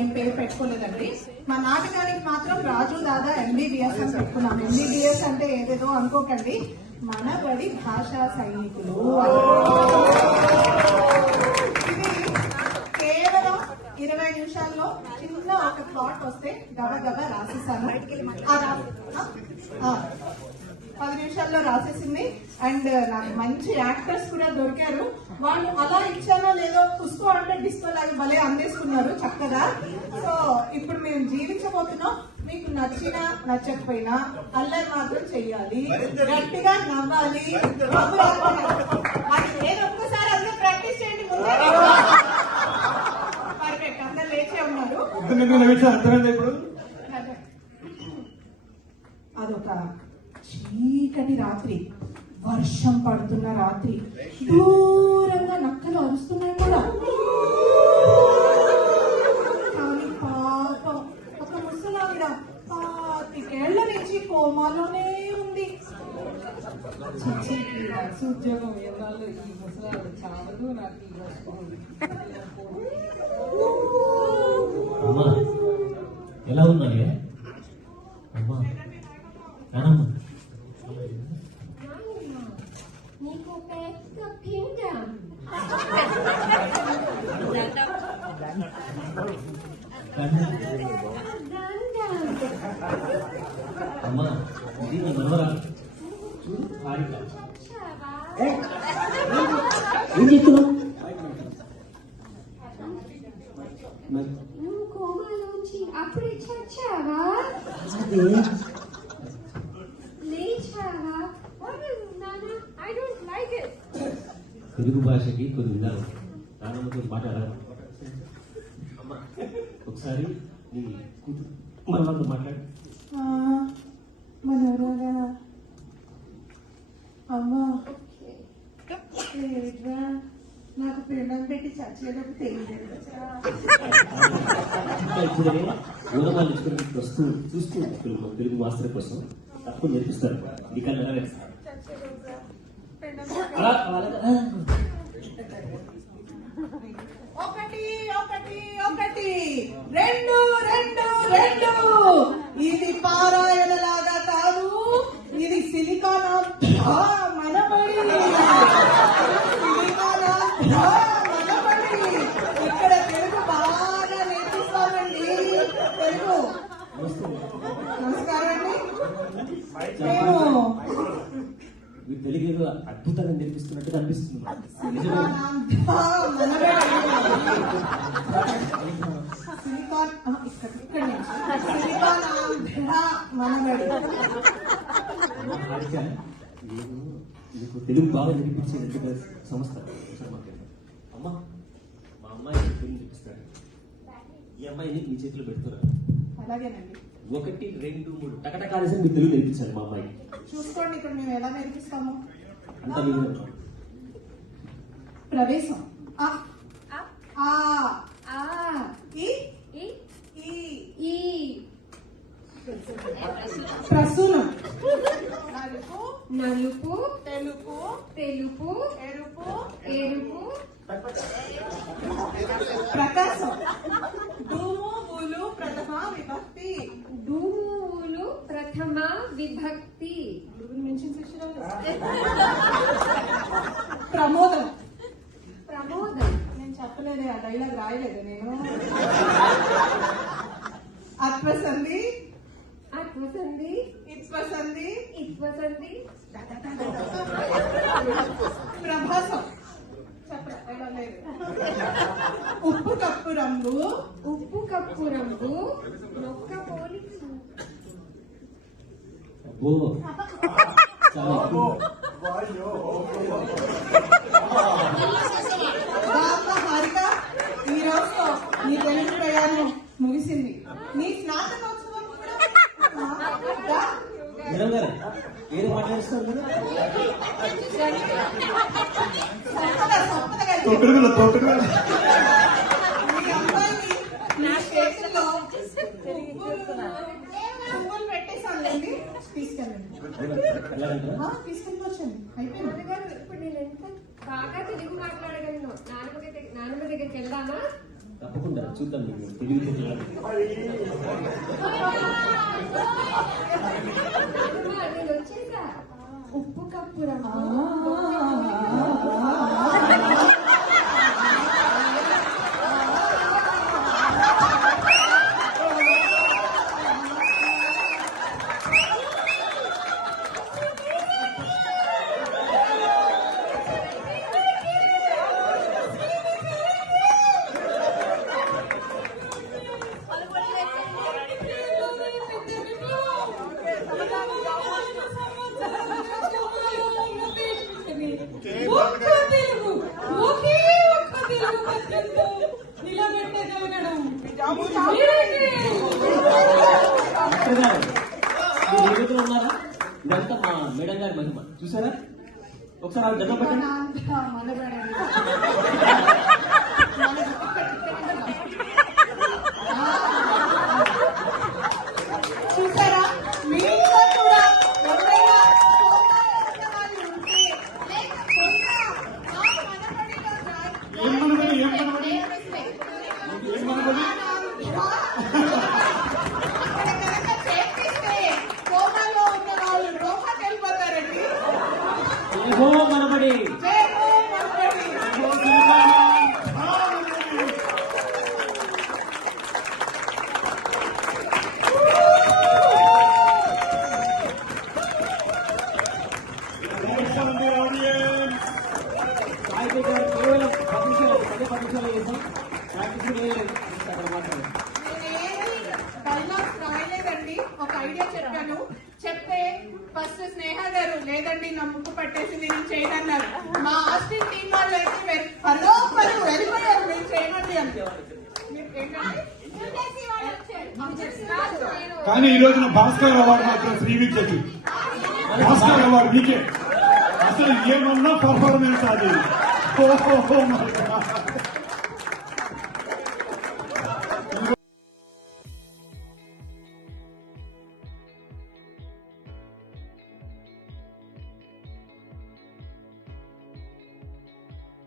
ఏం పేరు పెట్టుకోలేదండి. మా నాటకానికి మాత్రం రాజు దాదా MBBS అని పెట్టుకున్నాం. MBBS అంటే ఏదేదో అనుకోకండి, మనబడి భాషా సైనికులు. ఇది కేవలం 20 నిమిషాల్లో చిన్న ఒక ప్లాట్ వస్తే గబగబా రాసేసాను. 10 నిమిషాల్లో రాసేసింది. అండ్ నాకు మంచి యాక్టర్స్ కూడా దొరికారు. వాళ్ళు అలా ఇచ్చానో లేదో పుష్ప అంటే డిస్కో లాగా భలే అందేసుకున్నారు చక్కగా. సో ఇప్పుడు మేము జీవించబోతున్నాం. మీకు నచ్చినా నచ్చకపోయినా అల్లరి మాత్రం చెయ్యాలి, గట్టిగా నవ్వాలి. నేను ఒక్కసారి అందరూ ప్రాక్టీస్ చేయండి. పర్ఫెక్ట్, అందరు లేచే ఉన్నారు. అదొక చీకటి రాత్రి, వర్షం పడుతున్న రాత్రి, దూరంగా నక్కలు అరుస్తున్నాయి కూడా. కానీ పాపం ఒక ముసలావిడ 25 ఏళ్ల నుంచి కోమాలోనే ఉంది. ఉద్యోగం ఎన్నాళ్ళు ఈ ముసలావిడ చావదు, నాకు ఈ ఎలా ఉన్నది అమ్మా? నీకు పెద్ద పిండం. అమ్మా ఇది నీ మనవరా, చూడు హారిక. ఏం చెప్తున్నావు? నువ్వు కోమాలోంచి అప్పుడే చచ్చావా? లేచావా? I don't like it. Telugu భాషకి కొన్ని విధాలు నాన్నమ్మతో మాట్లాడాలి. అమ్మా ఒకసారి నీ కూతురు మనతో మాట్లాడు. మనవరాగా అమ్మా, నాకు పిండం పెట్టి చచ్చేటప్పుడు తెలియదు. ఇప్పుడే ఊరమాలు ఇచ్చుకుని వస్తూ చూస్తూ తెలుగు మాస్టర్ కోసం తప్పకుండా నేర్పిస్తారు. నీకన్నా నెరవేరుస్తారు. ఒకటి ఒకటి ఒకటి, రెండు రెండు రెండు. ఇది పారాయణ లాగా కాదు, ఇది సిలికాన్ మనబడి. మనబడి ఇక్కడ తెలుగు బాగా నేర్పిస్తామండి. తెలుగు. నమస్కారం అండి. మీరు తెలుగు ఏదో అద్భుతంగా నేర్పిస్తున్నట్టుగా అనిపిస్తుంది. మీకు తెలుగు బాగా నేర్పించేటట్టుగా సంస్థ అమ్మా, మా అమ్మాయి తెలుగు నేర్పిస్తాడు. ఈ అమ్మాయిని మీ చేతిలో పెడుతున్నారు. అలాగేనండి. 1 2 3 టకటకాలేసి మీరు తెలుగు నేర్పించాలి మా అమ్మాయి. చూసుకోండి ఇక్కడ మేము ఎలా నేర్పిస్తాము. అంతా మీరు ప్రవేశం ఆ ఆ ఆ ఈ ఈ ఈ ప్రసూనం నలుపు నలుపు, తెలుపు తెలుపు, ఎరుపు ఎరుపు, ప్రకాశం ధూములు ప్రథమ విభక్తి. ధూములు ప్రథమ విభక్తి. ప్రమోదం. ప్రమోదం. నేను చెప్పలేదే, ఆ డైలాగ్ రాయలేదు నేను. అత్వసంది అత్వసంది, ఇత్వసంది ఇత్వసంది, ప్రభాసం. ఉప్పు కప్పు రంగు, ఉప్పు కప్పు రంగు, నొక్క పోలీసు. హారిక, ఈ రోజుతో నీ తెలుగు ప్రయాణం ముగిసింది. నీ స్నాతకోత్సవం కూడా ఏదో మాట్లాడుస్తారు కదా. మీ అమ్మాయిని నా చేతుల్లో పువ్వులు పెట్టేసానులేండి. తీసుకెళ్ళండి. తీసుకెళ్ళిపోవచ్చండి. అయిపోయింది. ఇప్పుడు నేను ఎంత బాగా తెలుగు మాట్లాడగలను. నాన్నమ్మ దగ్గరికి వెళ్దామా? తప్పకుండా చూద్దాం మీకు తెలివితేటలు. నేను వచ్చేసా. ఉప్పు కప్పు రంగు ఒక్క తెలుగు, ఒకే ఒక్క తెలుగు పద్యంతో నిలబెట్టగలగడం మీరే. డాక్టర్ గారు, మీరు ఏ విధంగా ఉన్నారా? ఇదంతా మా మేడం గారి మహిమ చూసారా? ఒకసారి ఆవిడ దగ్గర పెట్టండి. చూసారా మీ ఇంట్లో కూడా ఎవరైనా కోమాలో ఉన్న వాళ్ళు ఉంటే లేకపోతే ఆ మనబడిలో అక్కడ కనుక చేపిస్తే కోమాలో ఉన్న వాళ్ళు రోమాకి వెళ్ళిపోతారండి. ఏహో మనబడి జై హో మనబడి. సాయి కేవలం 10 నిమిషాలు చేసాం. ప్రాక్టీస్ కూడా లేదు అక్కడ మాత్రం. నేనేమి డైలాగ్స్ రాయలేదండి, ఒక ఐడియా చెప్పాను. చెప్తే ఫస్ట్ స్నేహ గారు లేదండి నా ముక్కు పట్టేసింది నేను చేయనన్నారు. మా ఆస్టిన్ టీం వాళ్ళు అయితే హలో పలు వెళ్ళిపోయారు మీరు చేయమండి అని. మీరు ఏంటంటే కానీ ఈ రోజున భాస్కర్ అవార్డు మాత్రం శ్రీవిద్యకి. భాస్కర్ అవార్డు మీకే. అసలు ఏమన్నా పర్ఫార్మెన్స్ అది. ఓహో మై గాడ్.